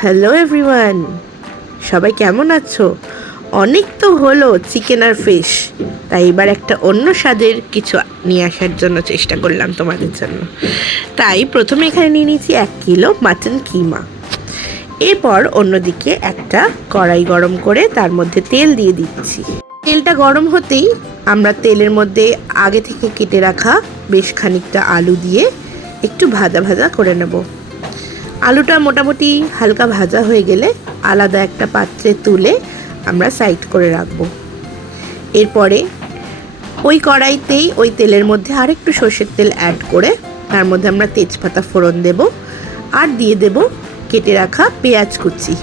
Hello everyone, সবাই কেমন আছো? অনেক তো হলো চিকেন আর ফিশ, তাই এবার একটা অন্য স্বাদের কিছু নিয়ে আসার জন্য চেষ্টা করলাম তোমাদের জন্য। তাই প্রথমে এখানে নিয়ে নিয়েছি 1 কিলো মাটন কিমা। এরপর অন্যদিকে একটা কড়াই গরম করে তার মধ্যে তেল দিয়ে দিচ্ছি। তেলটা গরম হতেই আমরা তেলের মধ্যে আগে থেকে কেটে রাখা বেশ খানিকটা আলু দিয়ে একটু ভাজা ভাজা করে নেব। আলুটা মোটামুটি হালকা ভাজা হয়ে গেলে আলাদা একটা পাত্রে তুলে আমরা সাইড করে রাখব। এরপরে ওই কড়াইতেই ওই তেলের মধ্যে আরেকটু সর্ষের তেল অ্যাড করে তার মধ্যে আমরা তেজপাতা ফোড়ন দেব আর দিয়ে দেব কেটে রাখা পেঁয়াজ কুচি।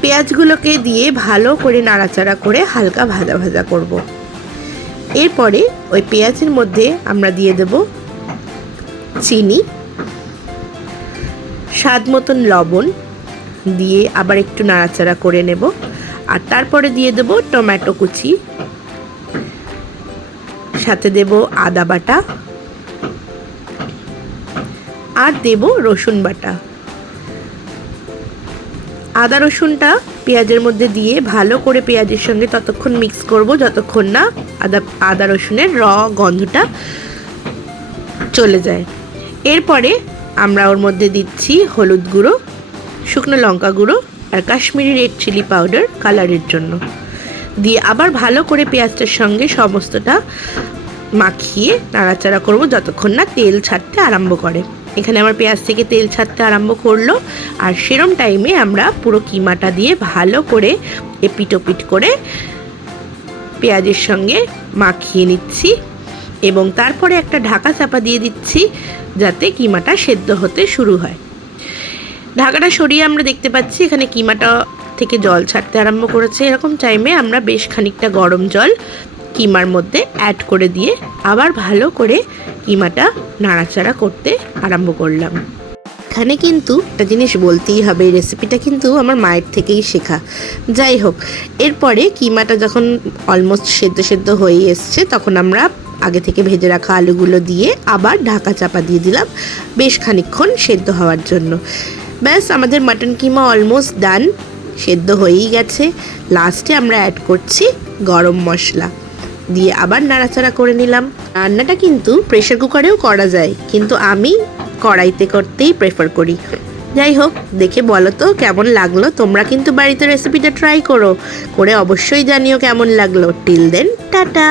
পেঁয়াজগুলোকে দিয়ে ভালো করে নাড়াচাড়া করে হালকা ভাজা ভাজা করব। এরপরে ওই পেঁয়াজের মধ্যে আমরা দিয়ে দেব চিনি, স্বাদ মতন লবণ দিয়ে আবার একটু নাড়াচাড়া করে নেব। আর তারপরে দিয়ে দেব টমেটো কুচি, সাথে দেব আদা বাটা আর দেব রসুন বাটা। আদা রসুনটা পেঁয়াজের মধ্যে দিয়ে ভালো করে পেঁয়াজের সঙ্গে ততক্ষণ মিক্স করব যতক্ষণ না আদা রসুনের গন্ধটা চলে যায়। এরপরে আমরা ওর মধ্যে দিচ্ছি হলুদ গুঁড়ো, শুকনো লঙ্কা গুঁড়ো আর কাশ্মীরি রেড চিলি পাউডার কালারের জন্য, দিয়ে আবার ভালো করে পেঁয়াজটার সঙ্গে সমস্তটা মাখিয়ে নাড়াচাড়া করব যতক্ষণ না তেল ছাড়তে আরম্ভ করে। এখানে আমার পেঁয়াজ থেকে তেল ছাড়তে আরম্ভ করলো, আর সেরম টাইমে আমরা পুরো কিমাটা দিয়ে ভালো করে এপিটোপিট করে পেঁয়াজের সঙ্গে মাখিয়ে নিচ্ছি এবং তারপরে একটা ঢাকা চাপা দিয়ে দিচ্ছি যাতে কিমাটা সেদ্ধ হতে শুরু হয়। ঢাকাটা সরিয়ে আমরা দেখতে পাচ্ছি এখানে কিমাটা থেকে জল ছাড়তে আরম্ভ করেছে। এরকম টাইমে আমরা বেশ খানিকটা গরম জল কিমার মধ্যে অ্যাড করে দিয়ে আবার ভালো করে কিমাটা নাড়াচাড়া করতে আরম্ভ করলাম। এখানে কিন্তু একটা জিনিস বলতেই হবে, এই রেসিপিটা কিন্তু আমার মায়ের থেকেই শেখা। যাই হোক, এরপরে কিমাটা যখন অলমোস্ট সেদ্ধ হয়ে এসছে তখন আমরা আগে থেকে ভেজে রাখা আলুগুলো দিয়ে আবার ঢাকা চাপা দিয়ে দিলাম বেশ খানিকক্ষণ সেদ্ধ হওয়ার জন্য। ব্যাস, আমাদের মাটন কিমা অলমোস্ট ডান, সেদ্ধ হয়েই গেছে। লাস্টে আমরা অ্যাড করছি গরম মশলা দিয়ে আবার নাড়াচাড়া করে নিলাম। রান্নাটা কিন্তু প্রেশার কুকারেও করা যায়, কিন্তু আমি কড়াইতে করতেই প্রেফার করি। যাই হোক, দেখে বলো তো কেমন লাগলো। তোমরা কিন্তু বাড়িতে রেসিপিটা ট্রাই করে অবশ্যই জানিও কেমন লাগলো। Till then, tata.